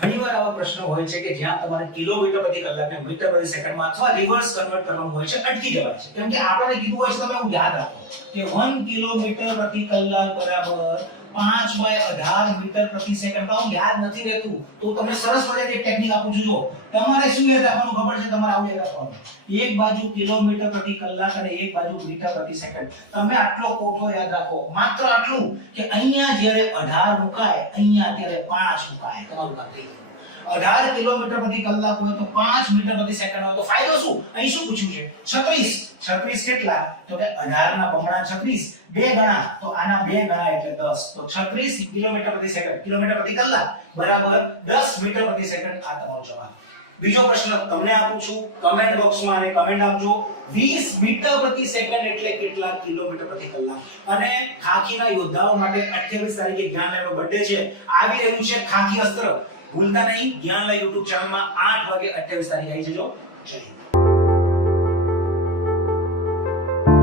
ઘણીવાર આવા પ્રશ્નો હોય છે કે જ્યાં તમારે કિલોમીટર પ્રતિ કલાકને મીટર પ્રતિ સેકન્ડમાં અથવા રિવર્સ કન્વર્ટ કરવાનું હોય છે, અટકી જવાય છે. કેમ કે આપણે કીધું હોય છે, તમે એવું યાદ રાખો કે 1 કિલોમીટર પ્રતિ કલાક બરાબર 5/18 મીટર પ્રતિ સેકન્ડ. તો યાદ નથી રહેતું તો તમને સરસ મજાની એક ટેકનિક આપું છું. જો તમારે શું યાદ રાખવાનું ખબર છે, તમારે આવું યાદ રાખવાનું, એક બાજુ કિલોમીટર પ્રતિ કલાક અને એક બાજુ મીટર પ્રતિ સેકન્ડ. તમે આટલો કોઠો યાદ રાખો, માત્ર આટલું કે અહીંયા જ્યારે 18 મુકાય, અહીંયા ત્યારે 5 મુકાય. તમારું કામ થઈ ગયું. 18 કિલોમીટર પ્રતિ કલાક હોય તો 5 મીટર પ્રતિ સેકન્ડ હોય તો ફાયદો શું? અહીં શું પૂછ્યું છે? 36. 36 કેટલા? તો કે 18 ના બમણા 36, બે ગણા તો આના બે ગણા એટલે 10. તો 36 કિલોમીટર પ્રતિ સેકન્ડ, કિલોમીટર પ્રતિ કલાક બરાબર 10 મીટર પ્રતિ સેકન્ડ. આ તમારો જવાબ. બીજો પ્રશ્ન તમને આપું છું, કમેન્ટ બોક્સમાં અને કમેન્ટ આપજો. 20 મીટર પ્રતિ સેકન્ડ એટલે કેટલા કિલોમીટર પ્રતિ કલાક? અને ખાખીના યોદ્ધાઓ માટે 28 તારીખે જ્ઞાનલયનો બર્થડે છે, આવી રહ્યું છે ખાખી અસ્ત્ર. ભૂલતા નહીં, જ્ઞાનલય YouTube ચેનલમાં 8 વાગે 28 તારીખે આવી જજો. જય હિન્દ.